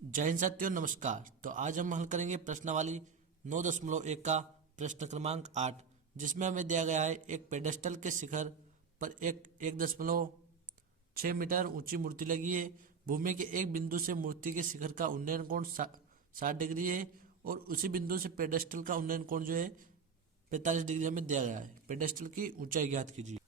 जय हिंद साथियों, नमस्कार। तो आज हम हल करेंगे प्रश्नावली 9.1 का प्रश्न क्रमांक 8, जिसमें हमें दिया गया है एक पेडेस्टल के शिखर पर एक 1.6 मीटर ऊंची मूर्ति लगी है। भूमि के एक बिंदु से मूर्ति के शिखर का उन्नयन कोण 60 डिग्री है और उसी बिंदु से पेडेस्टल का उन्नयन कोण जो है 45 डिग्री हमें दिया गया है। पेडेस्टल की ऊंचाई ज्ञात कीजिए।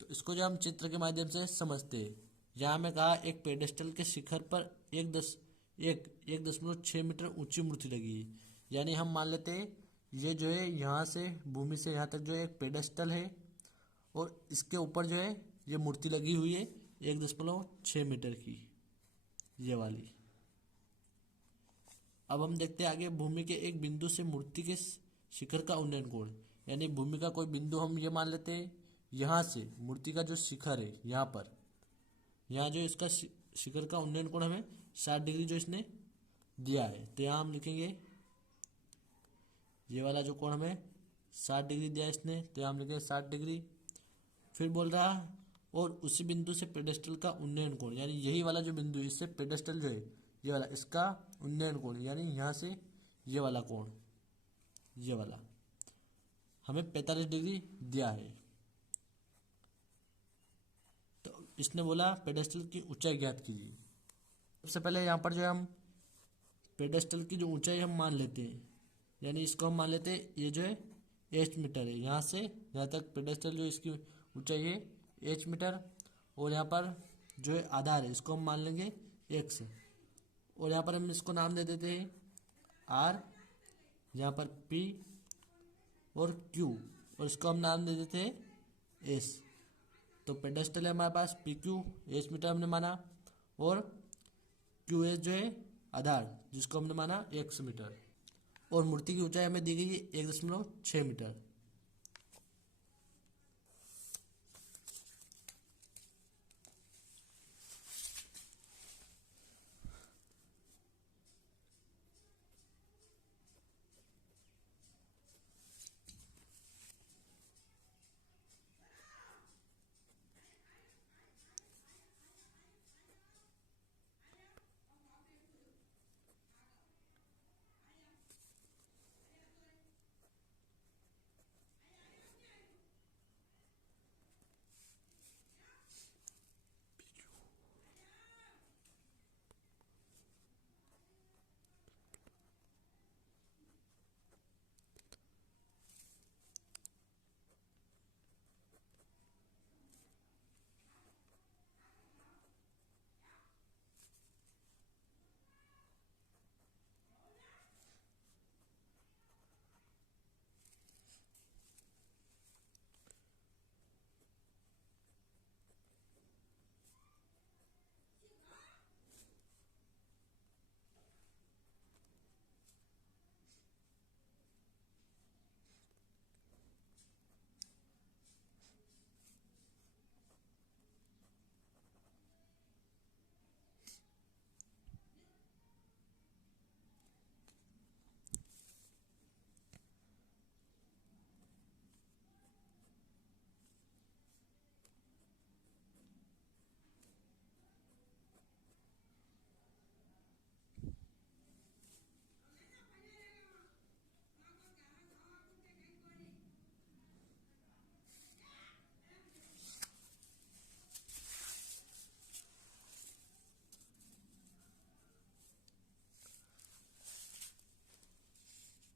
तो इसको जो हम चित्र के माध्यम से समझते हैं, यहाँ में कहा एक पेडेस्टल के शिखर पर 1.6 मीटर ऊंची मूर्ति लगी है। यानी हम मान लेते हैं ये जो है यहाँ से भूमि से यहाँ तक जो है एक पेडेस्टल है और इसके ऊपर जो है ये मूर्ति लगी हुई है 1.6 मीटर की, ये वाली। अब हम देखते हैं आगे, भूमि के एक बिंदु से मूर्ति के शिखर का उन्नयन कोण। यानी भूमि का कोई बिंदु हम ये मान लेते हैं, यहाँ से मूर्ति का जो शिखर है यहाँ पर, यहाँ जो इसका शिखर का उन्नयन कोण हमें 60 डिग्री जो इसने दिया है। तो यहाँ हम लिखेंगे ये वाला जो कोण हमें 60 डिग्री दिया इसने, तो यहाँ हम लिखेंगे 60 डिग्री। फिर बोल रहा और उसी बिंदु से पेडेस्टल का उन्नयन कोण, यानी यही वाला जो बिंदु है इससे पेडेस्टल जो है ये वाला, इसका उन्नयन कोण यानी यहाँ से ये वाला कोण, ये वाला हमें 45 डिग्री दिया है। तो इसने बोला पेडेस्टल की ऊंचाई ज्ञात कीजिए। सबसे पहले यहाँ पर जो है हम पेडेस्टल की जो ऊंचाई हम मान लेते हैं, यानी इसको हम मान लेते हैं ये जो है 8 मीटर है। यहाँ से यहाँ तक पेडेस्टल जो इसकी ऊंचाई है 8 मीटर। और यहाँ पर जो है आधार है इसको हम मान लेंगे x। और यहाँ पर हम इसको नाम दे देते हैं r, यहाँ पर p और q, और इसको हम नाम दे देते हैं s। तो पेडेस्टल है हमारे पास पी क्यू 8 मीटर हमने माना, और क्यू एस जो है आधार जिसको हमने माना 100 मीटर, और मूर्ति की ऊंचाई हमें दी गई है 1.6 मीटर।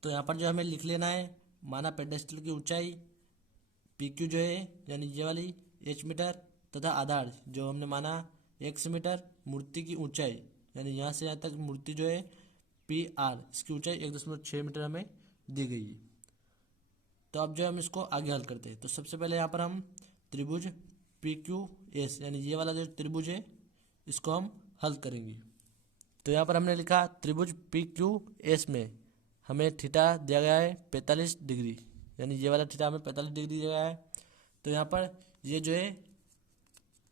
तो यहाँ पर जो हमें लिख लेना है, माना पेडेस्टल की ऊंचाई पी क्यू जो है यानी ये वाली 8 मीटर, तथा आधार जो हमने माना 100 मीटर। मूर्ति की ऊंचाई यानी यहाँ से यहाँ तक मूर्ति जो है पी आर, इसकी ऊंचाई 1.6 मीटर हमें दी गई है। तो अब जो हम इसको आगे हल करते हैं, तो सबसे पहले यहाँ पर हम त्रिभुज पी क्यू एस यानी ये वाला जो त्रिभुज है इसको हम हल करेंगे। तो यहाँ पर हमने लिखा त्रिभुज पी क्यू एस में हमें थीटा दिया गया है 45 डिग्री, यानी ये वाला थीटा हमें 45 डिग्री दिया गया है। तो यहाँ पर ये जो है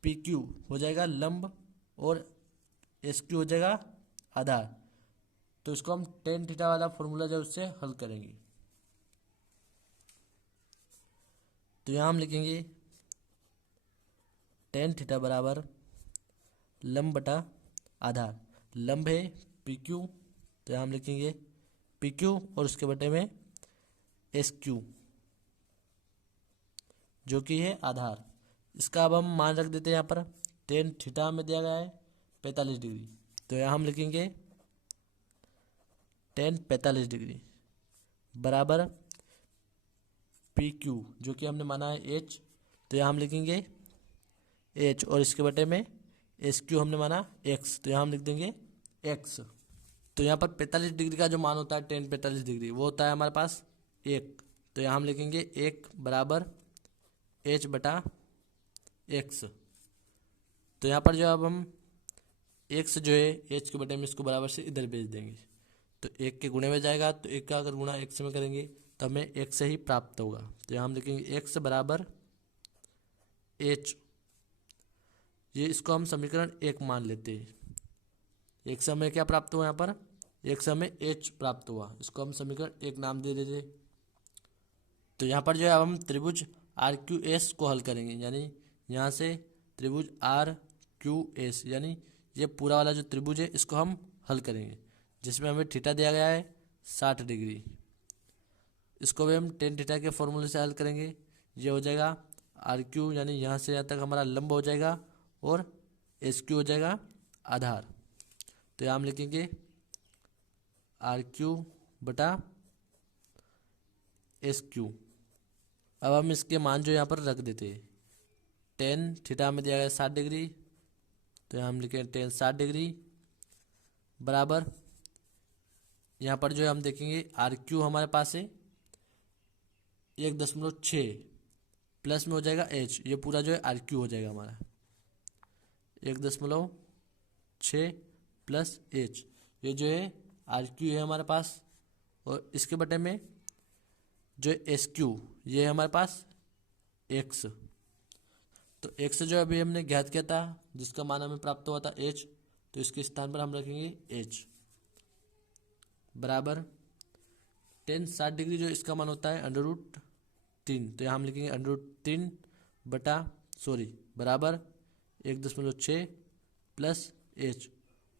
पी क्यू हो जाएगा लंब और एस क्यू हो जाएगा आधार। तो इसको हम टेन थीटा वाला फॉर्मूला जो उससे हल करेंगे। तो यहाँ हम लिखेंगे टेन थीटा बराबर लंब बटा आधार। लंब है पी क्यू, तो यहाँ हम लिखेंगे पी क्यू और उसके बटे में एस क्यू जो कि है आधार। इसका अब हम मान रख देते हैं यहाँ पर। टेन थीटा में दिया गया है 45 डिग्री, तो यहाँ हम लिखेंगे टेन 45 डिग्री बराबर पी क्यू जो कि हमने माना है एच, तो यहाँ हम लिखेंगे एच और इसके बटे में एस क्यू हमने माना एक्स, तो यहाँ हम लिख देंगे एक्स। तो यहाँ पर 45 डिग्री का जो मान होता है टेन 45 डिग्री वो होता है हमारे पास एक, तो यहाँ हम लिखेंगे एक बराबर एच बटा एक्स। तो यहाँ पर जो अब हम एक्स जो है एच के बटे में इसको बराबर से इधर भेज देंगे, तो एक के गुणे में जाएगा, तो एक का अगर गुणा एक्स में करेंगे तो हमें एक से ही प्राप्त होगा। तो यहाँ हम लिखेंगे एक्स बराबर एच, ये इसको हम समीकरण एक मान लेते हैं। एक से हमें क्या प्राप्त हुआ यहाँ पर, एक से हमें एच प्राप्त हुआ, इसको हम समीकरण एक नाम दे देते। तो यहाँ पर जो है अब हम त्रिभुज आर क्यू एस को हल करेंगे, यानी यहाँ से त्रिभुज आर क्यू एस यानी ये पूरा वाला जो त्रिभुज है इसको हम हल करेंगे, जिसमें हमें थीटा दिया गया है 60 डिग्री। इसको भी हम टेन थीटा के फॉर्मूले से हल करेंगे। ये हो जाएगा आर क्यू यानी यहाँ से यहाँ तक हमारा लंब हो जाएगा और एस क्यू हो जाएगा आधार। तो यहाँ हम लिखेंगे आर क्यू बटा एस क्यू। अब हम इसके मान जो यहाँ पर रख देते हैं, टेन थीटा में दिया गया 60 डिग्री, तो यहाँ हम लिखेंगे टेन 60 डिग्री बराबर यहाँ पर जो है हम देखेंगे आर क्यू हमारे पास है 1.6 प्लस में हो जाएगा एच, ये पूरा जो है आर क्यू हो जाएगा हमारा 1.6 प्लस एच, ये जो है आर क्यू है हमारे पास, और इसके बटे में जो एस क्यू ये है हमारे पास एक्स। तो एक्स जो अभी हमने ज्ञात किया था जिसका मान हमें प्राप्त हुआ था एच, तो इसके स्थान पर हम रखेंगे एच बराबर टेन 60 डिग्री जो इसका मान होता है √3, तो यहाँ हम लिखेंगे √3 बटा बराबर 1.6 प्लस एच,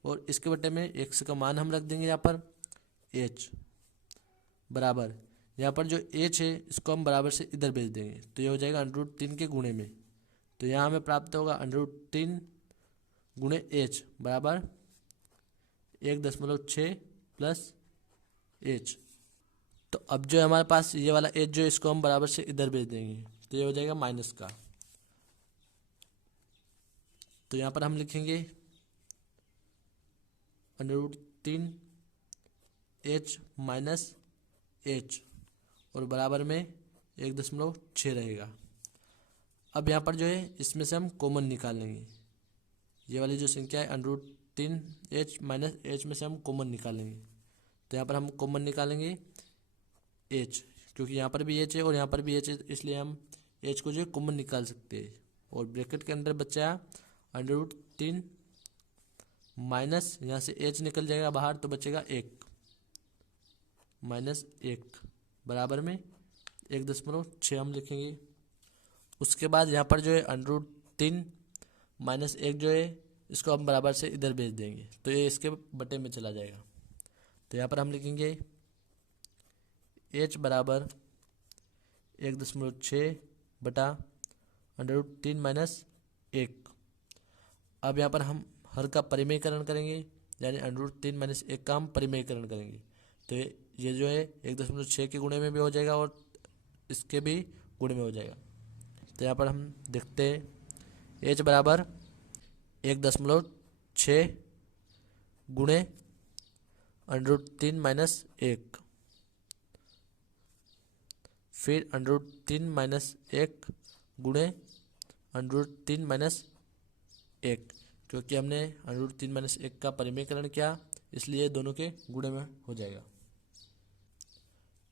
और इसके बटे में एक्स का मान हम रख देंगे यहाँ पर एच बराबर यहाँ पर जो एच है इसको हम बराबर से इधर भेज देंगे, तो ये हो जाएगा √3 के गुणे में, तो यहाँ हमें प्राप्त होगा √3 गुणे एच बराबर 1.6 प्लस एच। तो अब जो है हमारे पास ये वाला एच जो है इसको हम बराबर से इधर भेज देंगे, तो ये हो जाएगा माइनस का। तो यहाँ पर हम लिखेंगे √3 एच माइनस एच और बराबर में 1.6 रहेगा। अब यहाँ पर जो है इसमें से हम कॉमन निकाल लेंगे, ये वाली जो संख्या है √3 एच माइनस एच में से हम कॉमन निकालेंगे, तो यहाँ पर हम कॉमन निकालेंगे एच, क्योंकि यहाँ पर भी एच है और यहाँ पर भी एच है, इसलिए हम एच को जो है कॉमन निकाल सकते हैं। और ब्रैकेट के अंदर बचा √3 माइनस यहाँ से एच निकल जाएगा बाहर, तो बचेगा 1 माइनस 1 बराबर में 1.6 हम लिखेंगे। उसके बाद यहाँ पर जो है √3 माइनस 1 जो है इसको हम बराबर से इधर भेज देंगे, तो ये इसके बटे में चला जाएगा। तो यहाँ पर हम लिखेंगे h बराबर 1.6 बटा √3 माइनस 1। अब यहाँ पर हम हर का परिमेयकरण करेंगे, यानी √3 माइनस 1 का हम परिमेयकरण करेंगे, तो ये जो है 1.6 के गुणे में भी हो जाएगा और इसके भी गुणे में हो जाएगा। तो यहाँ पर हम देखते हैं h बराबर 1.6 गुणे √3 माइनस 1, फिर √3 माइनस 1 गुणे √3 माइनस 1, क्योंकि हमने √3 माइनस 1 का परिमेयकरण किया इसलिए दोनों के गुणे में हो जाएगा।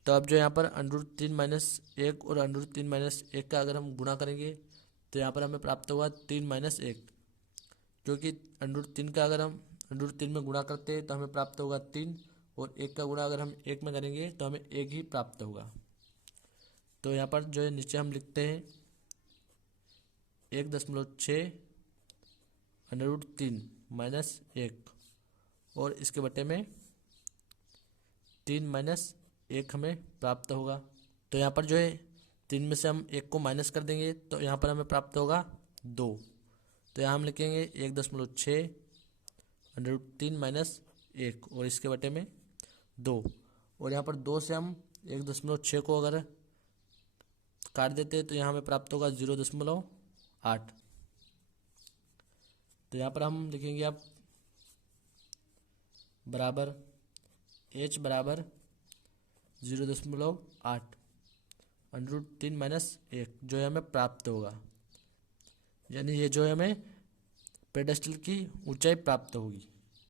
तो अब जो यहाँ पर √3 माइनस 1 और √3 माइनस 1 का अगर हम गुणा करेंगे तो यहाँ पर हमें प्राप्त होगा 3 माइनस 1, क्योंकि √3 का अगर हम √3 में गुणा करते हैं तो हमें प्राप्त होगा 3, और 1 का गुणा अगर हम 1 में करेंगे तो हमें 1 ही प्राप्त होगा। तो यहाँ पर जो है नीचे हम लिखते हैं 1.6 √3 माइनस 1 और इसके बटे में 3 - 1 हमें प्राप्त होगा। तो यहाँ पर जो है 3 में से हम 1 को माइनस कर देंगे तो यहाँ पर हमें प्राप्त होगा 2। तो यहाँ हम लिखेंगे 1.6 √3 - 1 और इसके बटे में 2। और यहाँ पर 2 से हम 1.6 को अगर काट देते हैं तो यहाँ हमें प्राप्त होगा 0.8। तो यहाँ पर हम लिखेंगे अब बराबर h बराबर 0.8 √3 - 1 जो है हमें प्राप्त होगा। यानी ये जो है हमें पेडेस्टल की ऊंचाई प्राप्त होगी।